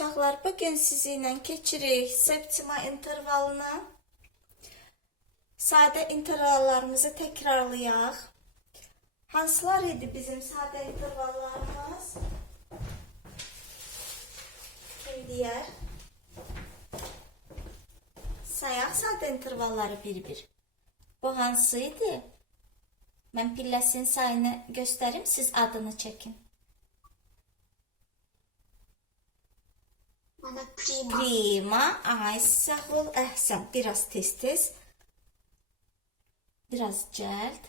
Uşaqlar, bugün sizinlə keçirik septima intervalını. Sadə intervallarımızı təkrarlayaq. Hansılar idi bizim sadə intervallarımız? Kim deyər? Sayaq sadə intervalları bir-bir. Bu hansı idi? Mən pilləsinin sayını göstərim, siz adını çəkin. Prima. Prima, ay sağ ol, əhsən. Biraz tez-tez. Biraz cəld.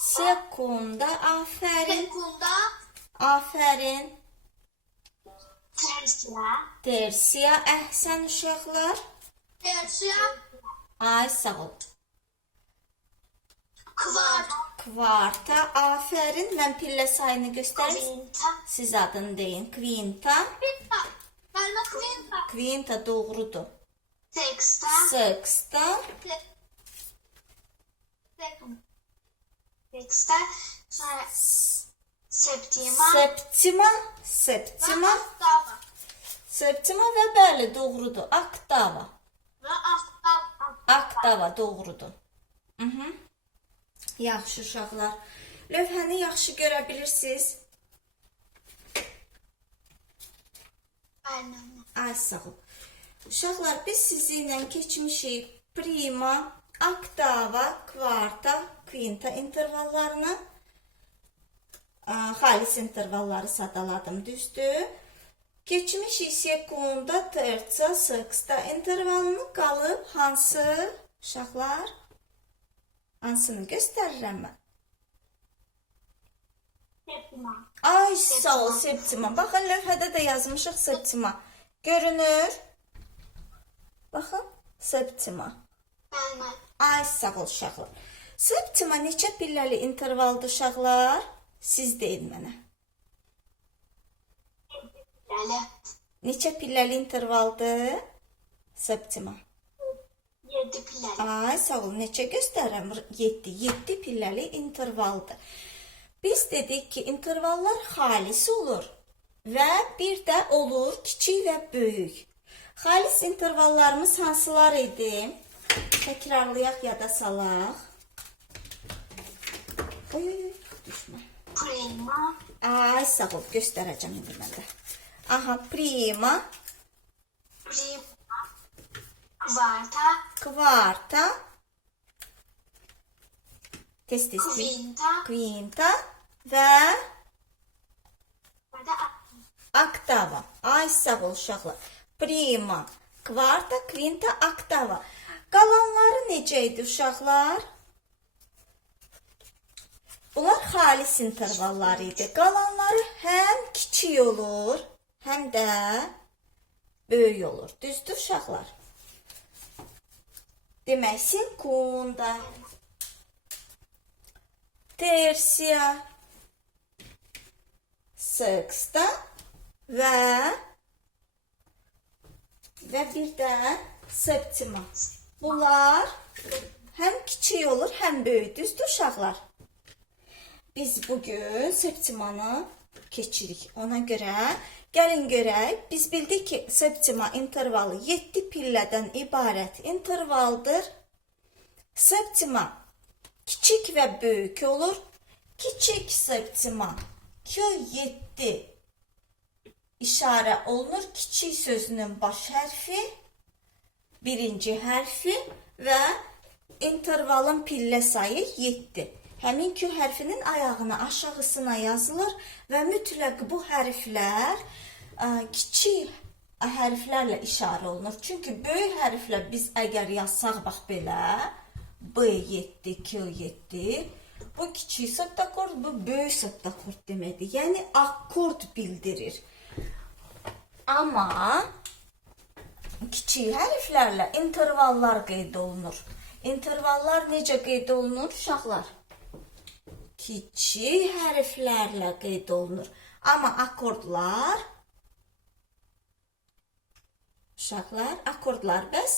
Sekunda, afərin, Sekunda. afərin. Tersiya. Tersiya, əhsən uşaqlar. Tersiya. Ay sağ ol. Kvart. Kvarta, afərin. Mən pillə sayını göstərim. Kvinta. Siz adını deyin. Quinta. Kvinta. De kvinta. Quinta doğrudur. Sexta. Sexta, Sexta. Sonra septima. septima, septima, Oktava. septima və bəli, doğrudur. Oktava. Ve oktava. Oktava doğrudur. Mhm. Yaxşı uşaqlar. Lövhəni yaxşı görə bilirsiniz. Ay sağ ol. Uşaqlar, biz sizinlə keçmişik prima, oktava, kvarta, quinta intervallarını. Aa, Xalis intervalları sadaladım, düzdür? Keçmişik sekunda, terça, sexta intervalını qalıb hansı uşaqlar? Hansını göstərirəm mən? Septima. Ay sağ ol septima. Baxın lövhədə də yazmışıq septima. Görünür? Baxın, septima. De. Ay sağ ol uşaqlar. Septima neçə pilləli intervaldır uşaqlar? Siz deyin mənə. Yani. Neçə pilləli intervaldır? Septima. Yedi pilar. Ay sağ ol. Neçə göstərirəm? 7. 7 pilləli intervaldır. Biz dedik ki, intervallar xalis olur və bir də olur kiçik və böyük. Xalis intervallarımız hansılar idi? Təkrarlayaq yada salaq. Oy, oy, oy, düşmə. Prima. Ay sağ ol, göstərəcəm indi mən də. Aha, prima, Prima. Kvarta. kvarta, tez. Kvinta. quinta və oktava. Ay sağ ol uşaqlar. Prima, kvarta, quinta, oktava. Qalanları necə idi uşaqlar? Bunlar xalis intervalları idi. Qalanları həm kiçik olur, həm də böyük olur. Düzdür uşaqlar? Demək, sekunda, tersiya, sexta və və bir də septima. Bunlar həm kiçik olur, həm böyük. Düzdür uşaqlar? Biz bugün septimanı keçirik. Ona görə gəlin görək. Biz bildik ki, septima intervalı 7 pillədən ibarət intervaldır. Septima kiçik və böyük olur. Kiçik septima ki 7 işarə olunur. Kiçik sözünün baş hərfi, birinci hərfi və intervalın pillə sayı 7. Həmin Q hərfinin ayağına aşağısına yazılır və mütləq bu hərflər ə, kiçik hərflərlə işarə olunur. Çünki böyük hərflə biz əgər yazsaq bax belə B7, Q7 bu kiçik septakord, bu böyük septakord deməkdir. Yəni akkord bildirir. Amma kiçik hərflərlə intervallar qeyd olunur. İntervallar necə qeyd olunur uşaqlar? Kiçik hərflərlə qeyd olunur. Amma akkordlar uşaqlar, akkordlar bəs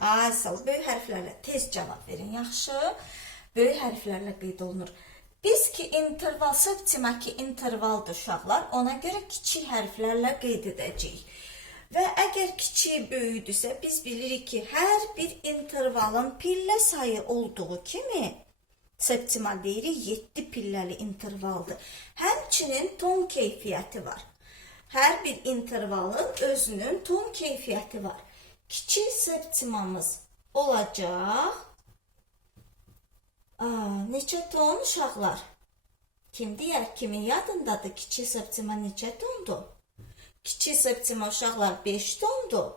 Ay sağ ol. Böyük hərflərlə tez cavab verin, yaxşı? Böyük hərflərlə qeyd olunur. Biz ki interval, septima ki intervaldır uşaqlar, ona görə kiçik hərflərlə qeyd edəcəyik. Və əgər kiçiyi böyüdüsə, biz bilirik ki, hər bir intervalın pillə sayı olduğu kimi septima deyirik 7 pilləli intervaldır. Həmçinin ton keyfiyyəti var. Hər bir intervalın özünün ton keyfiyyəti var. Kiçik septimamız olacaq. Aa, neçə ton uşaqlar? Kim deyər, kimin yadındadır kiçik septima neçə tondur? Kiçik septima uşaqlar 5 tondur.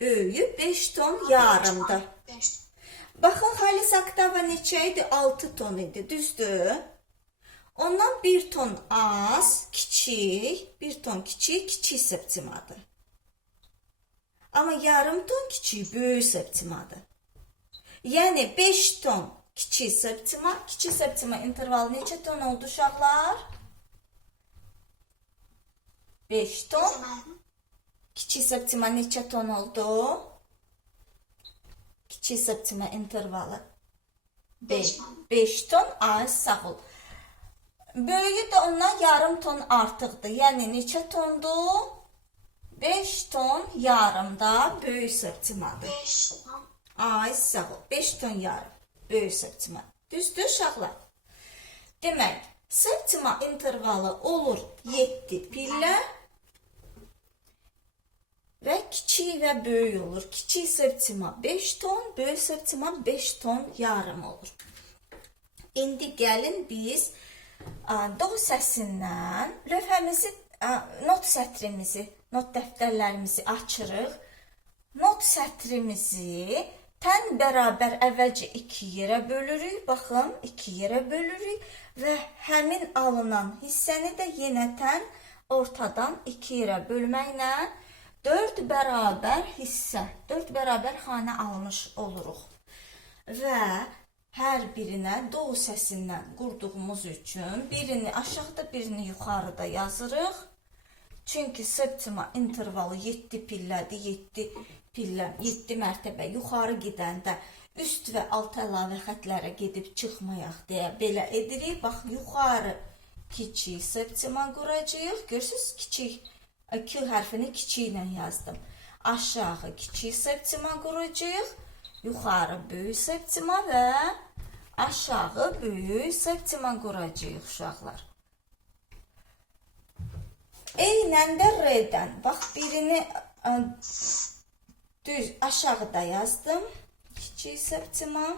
Böyüyü 5 ton yarımdır. Baxın, xalis oktava neçə idi? 6 ton idi, düzdür? Ondan 1 ton az, kiçik, 1 ton kiçik, kiçik septimadır. Amma yarım ton kiçik, böyük septimadır. Yəni 5 ton kiçik septima, kiçik septima intervalı neçə ton oldu uşaqlar? 5 ton. Kiçik septima neçə ton oldu? Kiçik septima intervalı. Beş 5 ton. 5 ton az sağ ol. Böyüyü də ondan yarım ton artıqdır. Yəni neçə tondur? 5 ton yarım da böyük septimadır. Beş ton. Ay sağ ol. 5 ton yarım böyük septima. Düzdür uşaqlar? Demək, septima intervalı olur 7 pillə və kiçik və böyük olur. Kiçik septima 5 ton, böyük septima 5 ton yarım olur. İndi gəlin biz do səsindən lövhəmizi, not sətrimizi, not dəftərlərimizi açırıq. Not sətrimizi tən bərabər əvvəlcə 2 yerə bölürük. Baxın, 2 yerə bölürük və həmin alınan hissəni də yenə tən ortadan 2 yerə bölməklə 4 bərabər hissə, 4 bərabər xanə almış oluruq. Və hər birinə do səsindən qurduğumuz üçün birini aşağıda, birini yuxarıda yazırıq. Çünki septima intervalı 7 pillədir. 7 pillə, 7 mərtəbə yuxarı gedəndə üst və alt əlavə xətlərə gedib çıxmayaq deyə belə edirik. Bax, yuxarı kiçik septima quracağıq. Görürsüz, kiçik Q hərfini kiçik ilə yazdım. Aşağı kiçik septima quracağıq. Yuxarı böyük septima və aşağı böyük septima quracağıq uşaqlar. Eynən də R-dən. Bax birini ə, düz aşağıda yazdım. Kiçik septima.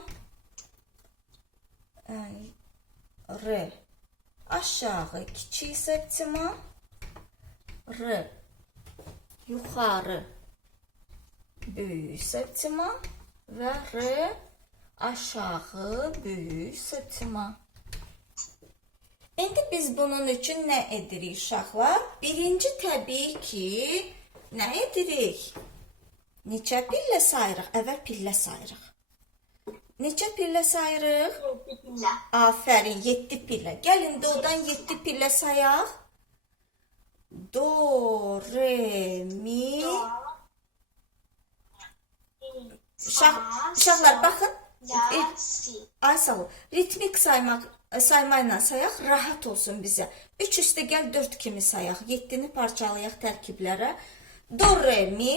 R. Aşağı kiçik septima. R. Yuxarı böyük septima və R aşağı böyük septima. İndi biz bunun üçün nə edirik uşaqlar? Birinci təbii ki, nə edirik? Neçə pillə sayırıq? Əvvəl pillə sayırıq. Neçə pillə sayırıq? Yedi pillə. Afərin, 7 pillə. Gəlin dodan 7 pillə sayaq. Do, re, mi. Uşaq, uşaqlar baxın. E, si. Ay sağ ol. Ritmik saymaq saymayla sayaq rahat olsun bizə. 3 üstə gəl 4 kimi sayaq. 7-ni parçalayaq tərkiblərə. Do, re, mi,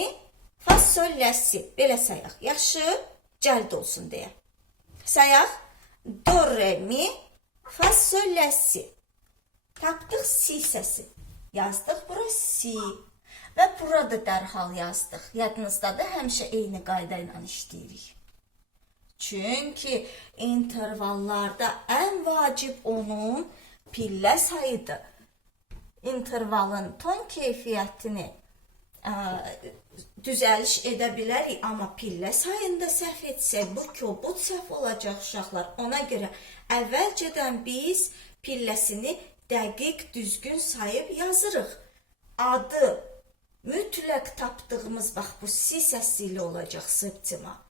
fa, sol, la, si. Belə sayaq. Yaxşı? Cəld olsun deyə. Sayaq. Do, re, mi, fa, sol, la, si. Tapdıq si səsi. Yazdıq bura si. Və burada dərhal yazdıq. Yadınızdadır, həmişə eyni qayda ilə işləyirik. Çünki intervallarda ən vacib onun pillə sayıdır. İntervalın ton keyfiyyətini ə, düzəliş edə bilərik, amma pillə sayında səhv etsək, bu kobud səhv olacaq uşaqlar. Ona görə əvvəlcədən biz pilləsini dəqiq, düzgün sayıb yazırıq. Adı mütləq tapdığımız bax bu si səsi ilə olacaq septima.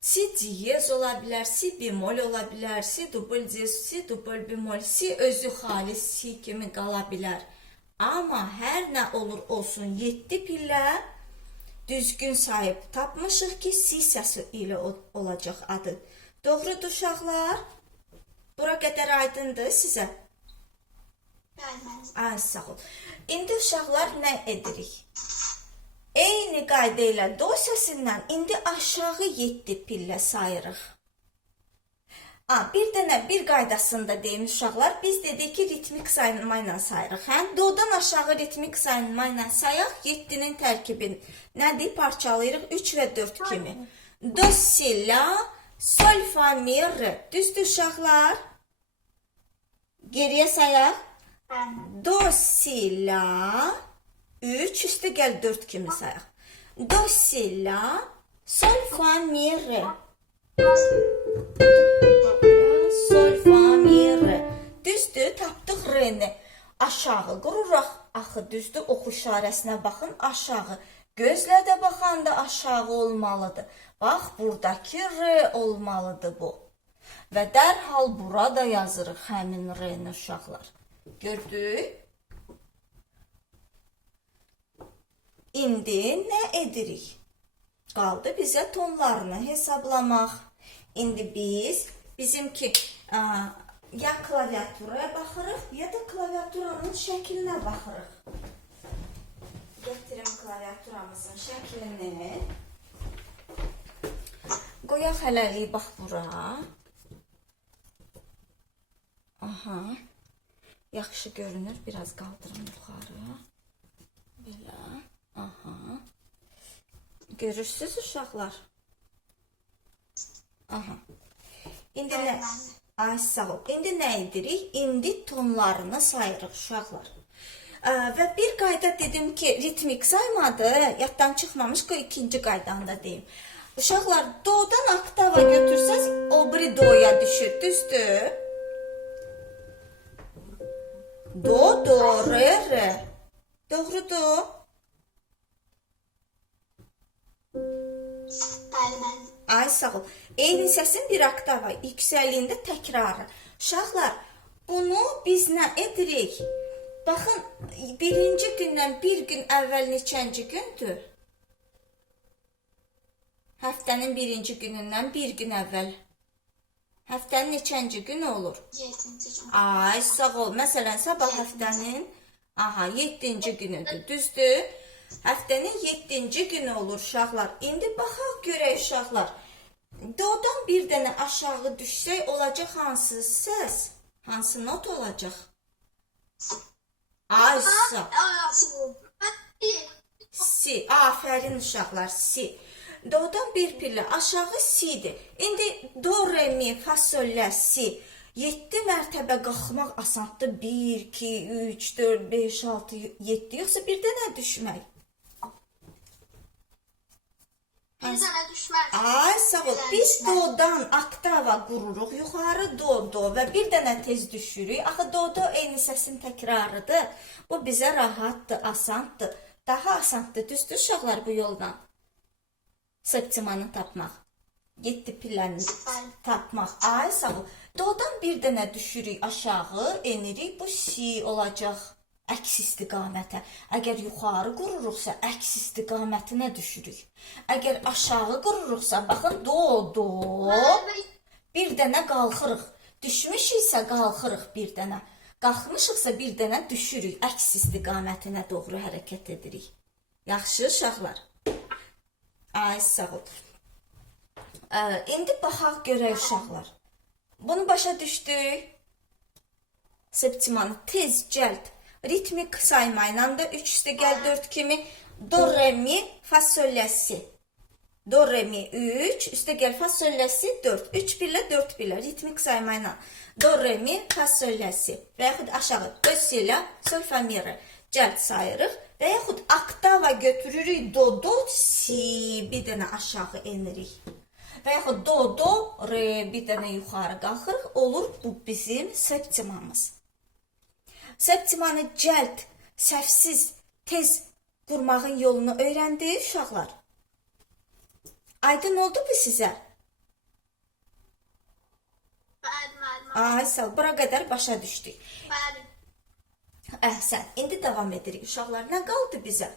Si diyez ola bilər, si bemol ola bilər, si dubl diyez, si dubl bemol, si özü xalis si kimi qala bilər. Amma hər nə olur olsun 7 pillə düzgün sayıb tapmışıq ki, si səsi ilə olacaq adı. Doğrudur uşaqlar? Bura qədər aydındır sizə? Bəli, müəllim. Ay sağ ol. İndi uşaqlar nə edirik? Eyni qayda ilə do səsindən indi aşağı 7 pillə sayırıq. A, bir dənə bir qaydasında deyim uşaqlar, biz dedik ki, ritmik sayılma ilə sayırıq. Hə? Dodan aşağı ritmik sayılma ilə sayaq 7-nin tərkibini. Nədir? Parçalayırıq 3 və 4 kimi. Do, si, la, sol, fa, mi, re. Düzdür uşaqlar? Geriyə sayaq. Do, si, la, 3, üstə gəl 4 kimi sayaq. Do, si, la, sol, fa, mi, re. Sol, fa, mi, re. Düzdür, tapdıq re-ni. Aşağı qururuq. Axı düzdür, oxu işarəsinə baxın, aşağı. Gözlə də baxanda aşağı olmalıdır. Bax, buradakı re olmalıdır bu. Və dərhal burada yazırıq həmin re-ni uşaqlar. Gördük? İndi nə edirik? Qaldı bizə tonlarını hesablamaq. İndi biz bizimki ə, ya klaviaturaya baxırıq, ya da klaviaturanın şəklinə baxırıq. Gətirim klaviaturamızın şəklini. Qoyaq hələlik bax bura. Aha. Yaxşı görünür. Biraz qaldırım yuxarı. Belə. Aha. Görürsüz uşaqlar? Aha. İndi nə? Ay sağ ol. İndi nə edirik? İndi tonlarını sayırıq uşaqlar. Və bir qayda dedim ki, ritmik saymadı, yaddan çıxmamış qoy ikinci qaydanı da deyim. Uşaqlar, dodan oktava götürsəz, o biri doya düşür, düzdür? Do, do, re, re. Doğrudur. Ay sağ ol. Eyni səsin bir oktava yüksəkliyində təkrarı. Uşaqlar, bunu biz nə edirik? Baxın, birinci gündən bir gün əvvəl neçənci gündür? Həftənin birinci günündən bir gün əvvəl. Həftənin neçənci günü olur? 7-ci gün. Ay sağ ol. Məsələn, sabah həftənin aha 7-ci günüdür. Düzdür? Həftənin 7-ci günü olur uşaqlar. İndi baxaq görək uşaqlar. Dodan bir dənə aşağı düşsək olacaq hansı səs? Hansı not olacaq? Ay Si. Afərin uşaqlar. Si. Dodan bir pillə aşağı si'dir. İndi do, re, mi, fa, sol, la, si. 7 mərtəbə qalxmaq asandır. 1, 2, 3, 4, 5, 6, 7. Yoxsa bir dənə düşmək. Dənə düşməz. Ay sağ ol. Biz dodan oktava qururuq. Yuxarı do, do və bir dənə tez düşürük. Axı do, do eyni səsin təkrarıdır. Bu bizə rahatdır, asandır. Daha asandır. Düzdür uşaqlar bu yoldan. Septimanı tapmaq. 7 pilləni Bəli. tapmaq. Ay sağ ol. Dodan bir dənə düşürük aşağı, enirik. Bu si olacaq əks istiqamətə. Əgər yuxarı qururuqsa, əks istiqamətinə düşürük. Əgər aşağı qururuqsa, baxın do, do. Bir dənə qalxırıq. Düşmüşüksə qalxırıq bir dənə. Qalxmışıqsa bir dənə düşürük. Əks istiqamətinə doğru hərəkət edirik. Yaxşı uşaqlar. Ay sağ ol. Ə, indi baxaq görək uşaqlar. Bunu başa düşdük. Septimanı tez cəld ritmik sayma ilə də 3 üstə gəl 4 kimi do re mi fa sol la si. Do re mi 3 üstə gəl fa sol la si 4. 3 pillə 4 pillə ritmik sayma ilə. Do re mi fa sol la si. Və yaxud aşağı do si la sol fa mi re. Cəld sayırıq və yaxud oktava götürürük do do si bir dənə aşağı enirik. Və yaxud do do re bir dənə yuxarı qalxırıq. Olur bu bizim septimamız. Septimanı cəld, səhvsiz, tez qurmağın yolunu öyrəndiniz uşaqlar. Aydın oldu bu sizə? bəli, müəllim. Ay sağ ol, bura qədər başa düşdük. Bəli. Əhsən, indi davam edirik uşaqlar. Nə qaldı bizə?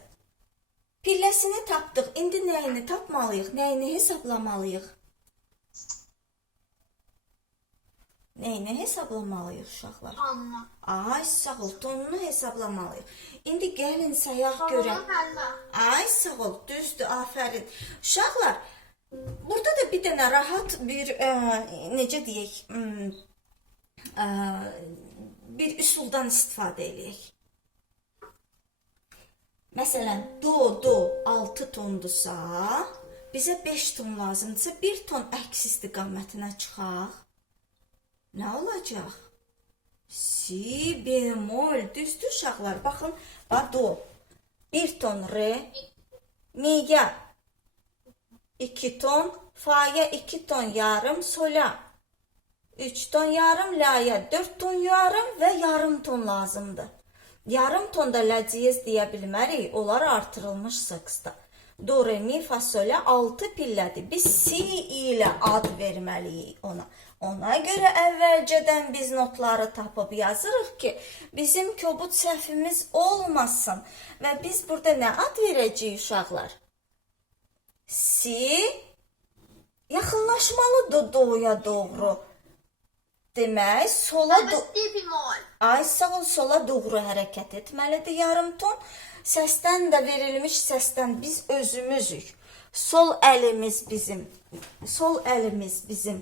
Pilləsini tapdıq. İndi nəyini tapmalıyıq? Nəyini hesablamalıyıq? Neyini hesablamalıyıq uşaqlar? Tonunu. Ay, sağ ol, tonunu hesablamalıyıq. İndi gəlin sayaq görək. Ay sağ ol, düzdür, afərin. Uşaqlar, burada da bir dənə rahat bir ə, necə deyək, ə, bir üsuldan istifadə eləyək. Məsələn, do, do 6 tondursa, bizə 5 ton lazımdırsa, 1 ton əks istiqamətinə çıxaq. Nə olacaq? Si bemol, düzdür uşaqlar. Baxın, bax do. 1 ton re, mi'ya 2 ton, fa'ya 2 ton yarım, sola 3 ton yarım, la'ya 4 ton yarım və yarım ton lazımdır. Yarım tonda ləciyez deyə bilmərik, onlar artırılmış saksda. Do, re, mi, fa, solə 6 pillədir. Biz si ilə ad verməliyik ona. Ona görə əvvəlcədən biz notları tapıb yazırıq ki, bizim kobud səhvimiz olmasın. Və biz burada nə ad verəcəyik uşaqlar? Si yaxınlaşmalıdır doğuya doğru. Demək, sola do. Ay sağ ol sola doğru hərəkət etməlidir yarım ton. Səsdən də verilmiş səsdən biz özümüzük. Sol əlimiz bizim, sol əlimiz bizim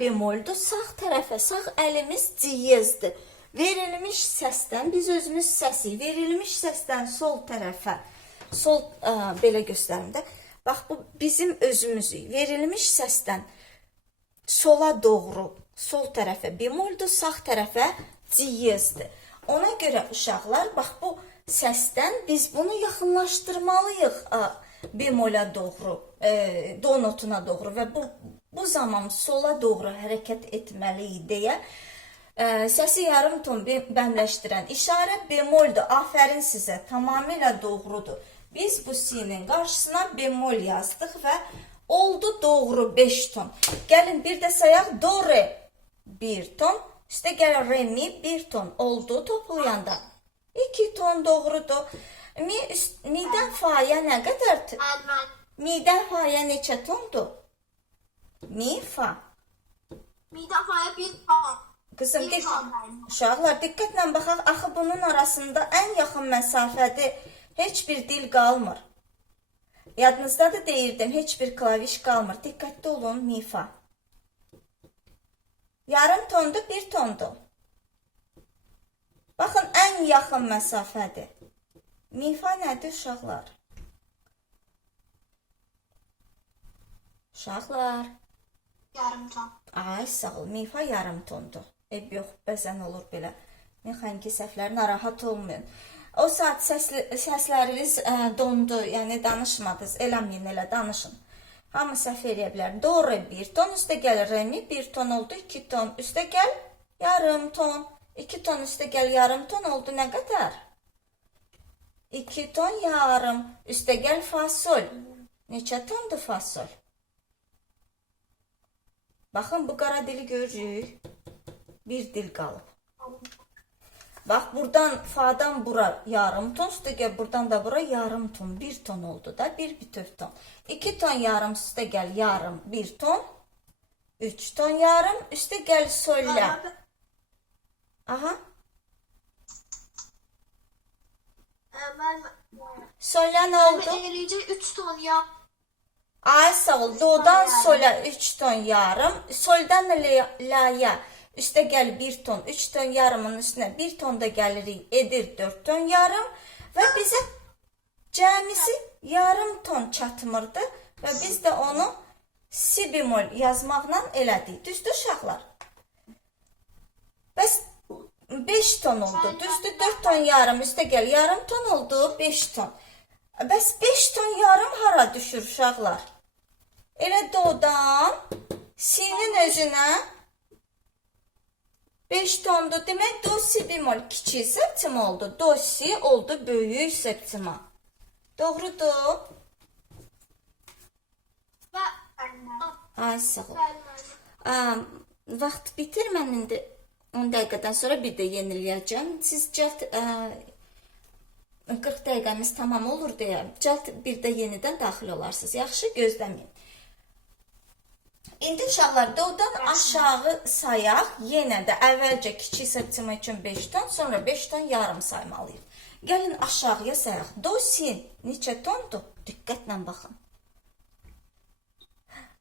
bemoldur, sağ tərəfə sağ əlimiz diyezdir. Verilmiş səsdən biz özümüz səsi, verilmiş səsdən sol tərəfə, sol ə, belə göstərim. Bax bu bizim özümüzük. Verilmiş səsdən sola doğru, sol tərəfə bemoldur, sağ tərəfə diyezdir. Ona görə uşaqlar, bax bu səsdən biz bunu yaxınlaşdırmalıyıq a, bemola doğru, e, do notuna doğru və bu bu zaman sola doğru hərəkət etməliyik deyə e, səsi yarım ton bəmləşdirən işarə bemoldur. Afərin sizə, tamamilə doğrudur. Biz bu sinin qarşısına bemol yazdıq və oldu doğru 5 ton. Gəlin bir də sayaq do re 1 ton. Üstə gəl re mi 1 ton oldu toplayanda. 2 ton doğrudur. Mi üst, midən fa'ya t- Müəllimə. Midən fa'ya neçə tondur? Mi fa. Midə faya bir ton. Qızım, Bir dik. Uşaqlar diqqətlə baxaq, axı bunun arasında ən yaxın məsafədə heç bir dil qalmır. Yadınızda da deyirdim, heç bir klaviş qalmır. Diqqətli olun, mi fa. Yarım tondur, bir tondur. Baxın, ən yaxın məsafədir. Mi fa nədir uşaqlar? Uşaqlar. Yarım ton. Ay sağ ol. Mifa yarım tondur. Eb yox, bəzən olur belə. Mexaniki səhvlər narahat olmayın. O saat səsli, səsləriniz ə, dondu, yəni danışmadınız. Eləməyin, elə danışın. Hamı səhv eləyə bilər. Do, re, 1 ton, üstə gəl re, mi, 1 ton oldu, 2 ton. Üstə gəl, yarım ton. 2 ton üstə gəl, yarım ton oldu, nə qədər? 2 ton yarım. Üstə gəl, fa, sol. Neçə tondur fa, sol? Baxın bu qara dili görürük. Bir dil qalıb. Bax buradan fadan bura yarım ton, üstə gəl buradan da bura yarım ton, bir ton oldu da, bir bütöv ton. 2 ton yarım üstə gəl yarım, bir ton. 3 ton yarım, üstə gəl sollə. Aha, Müəllimə. sollə nə Müəllimə oldu? eləyəcək 3 ton ya. Ay sağ ol. Do'dan sola 3 ton yarım. Soldan da la- la'ya. Üste gel 1 ton. 3 ton yarımın üstüne 1 ton da gəlirik. Edir 4 ton yarım. Və bizə cəmisi yarım ton çatmırdı. Və biz də onu si bemol yazmaqla elədik. Düzdür uşaqlar? Bəs 5 ton oldu. Düzdür 4 ton yarım üstə gəl. Yarım ton oldu 5 ton. Bəs 5 ton yarım hara düşür uşaqlar? Elə dodan sinin özünə 5 tondur. Demək do si bemol kiçik septima oldu. Do si oldu böyük septima. Doğrudur. Ay sağ ol. Vaxt bitir mən indi 10 dəqiqədən sonra bir də yeniləyəcəm. Siz cəld ə, 40 dəqiqəmiz tamam olur deyə cəld bir də yenidən daxil olarsınız. Yaxşı, gözləməyin. İndi uşaqlar doğudan aşağı sayaq. Yenə də əvvəlcə kiçik septima üçün 5 ton, sonra 5 ton yarım saymalıyıq. Gəlin aşağıya sayaq. Do si neçə tondur? Diqqətlə baxın.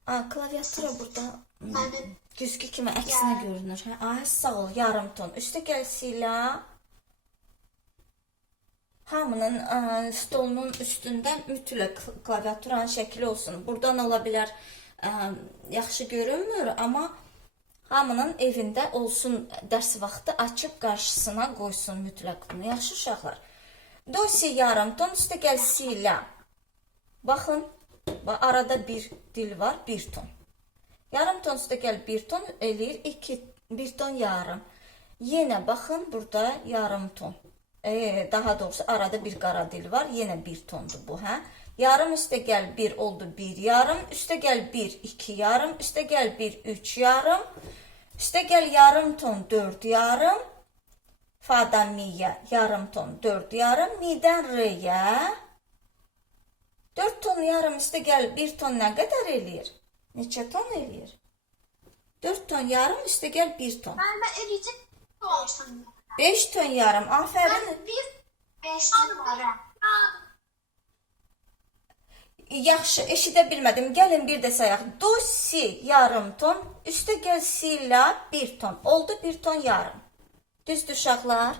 A, klaviatura burada Mənim güzgü kimi əksinə görünür. Hə, ay sağ ol, yarım ton. Üstə gəlsilə hamının ə, stolunun üstündə mütləq klaviaturanın şəkli olsun. Buradan ola bilər ə, yaxşı görünmür, amma hamının evində olsun dərs vaxtı açıb qarşısına qoysun mütləq. Yaxşı uşaqlar. Dosi yarım ton üstə gəlsilə. Baxın, bax, arada bir dil var, 1 ton. Yarım ton üstə gəl 1 ton eləyir 2 1 ton yarım. Yenə baxın burada yarım ton. E, daha doğrusu arada bir qara dil var. Yenə 1 tondur bu, hə? Yarım üstə gəl 1 oldu 1 yarım. Üstə gəl 1 2 yarım. Üstə gəl 1 3 yarım. Üstə gəl yarım ton 4 yarım. Fadan miyə yarım ton 4 yarım. Midən r'yə 4 ton yarım üstə gəl 1 ton nə qədər eləyir? Neçə ton eləyir? 4 ton yarım üstə gəl 1 ton. Müəllimə eləyəcək olsun. 5 ton yarım. Afərin. Mən bir 5 numara. Yaxşı, eşidə bilmədim. Gəlin bir də sayaq. Do si yarım ton, üstə gəl si la 1 ton. Oldu 1 ton yarım. Düzdür uşaqlar?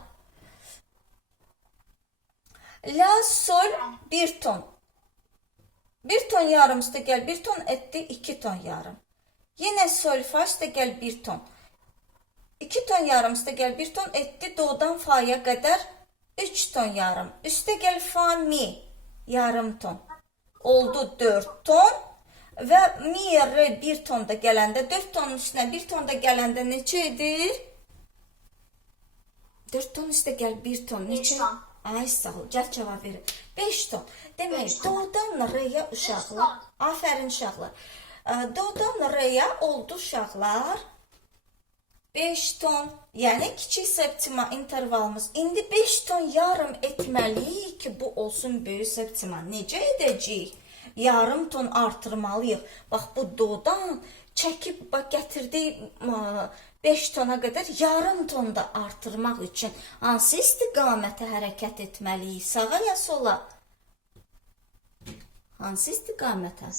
La sol 1 ton. 1 ton yarım üstə gəl 1 ton etdi 2 ton yarım. Sol fa üstə gəl 1 ton. 2 ton yarım üstə gəl 1 ton etdi dodan faya qədər 3 ton yarım. Üstə gəl fa mi yarım ton. Oldu 4 ton və mi r 1 tonda gələndə 4 tonun üstünə 1 tonda gələndə neçə edir? 4 ton üstə gəl 1 ton Beş neçə? ton. Ay sağ ol, gəl cavab verin. 5 ton. Demək, doğudan r-yə uşaqlar. Afərin uşaqlar. R-yə oldu uşaqlar. 5 ton, yəni kiçik septima intervalımız. İndi 5 ton yarım etməliyik ki, bu olsun böyük septima. Necə edəcəyik? Yarım ton artırmalıyıq. Bax bu doğudan çəkib bax gətirdik 5 tona qədər yarım ton da artırmaq üçün hansı istiqamətə hərəkət etməliyik? Sağa ya sola? Hansı istiqamətə?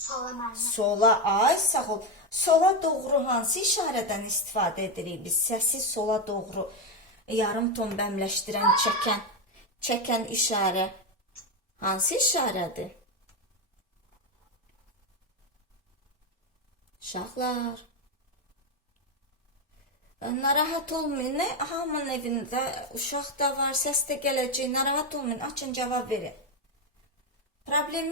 Sola müəllimə. Sola ay sağ ol. Sola doğru hansı işarədən istifadə edirik biz? Səsi sola doğru yarım ton bəmləşdirən, çəkən, çəkən işarə hansı işarədir? Uşaqlar. Narahat olmayın. Nə hamının evində uşaq da var, səs də gələcək. Narahat olmayın. Açın cavab verin. Problemi